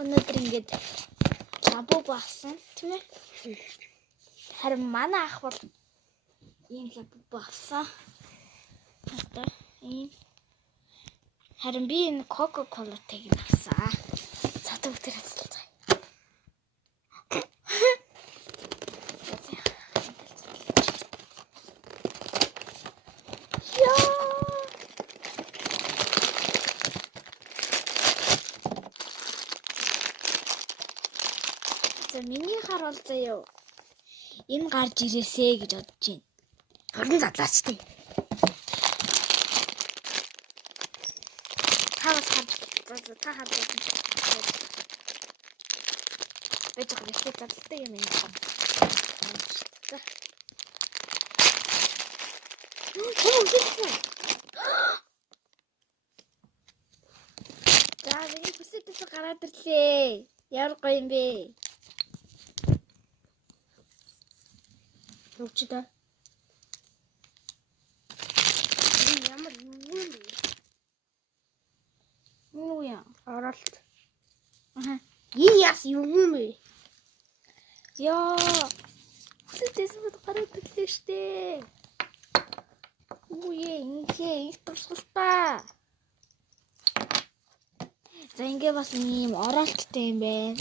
өнөөдөр ингээд лабу багсан тийм ээ. Харин манай ах бол ийм лабу багсан. Одоо ийм. Харин би энэ Coca-Cola-тыг авсан. Цатаг дээр хацлаа. За миний хар бол заяа. Энэ гарч ирээсэ гэж бодож байна. Хорон задлаач тий. Тавас хад та хад. Бэж гэрээ задлаа юм энэ. За миний хүсэтээс гараад ирлээ. Ямар гоё юм бэ? Нүчтэй. Ямар юм бэ? Юу яа? Оролт. Яас юм бэ? Яа. Хүсэтээс гараад ирлээ штэ. Их тусгалтай. За ингээ бас ийм оролттой юм байна.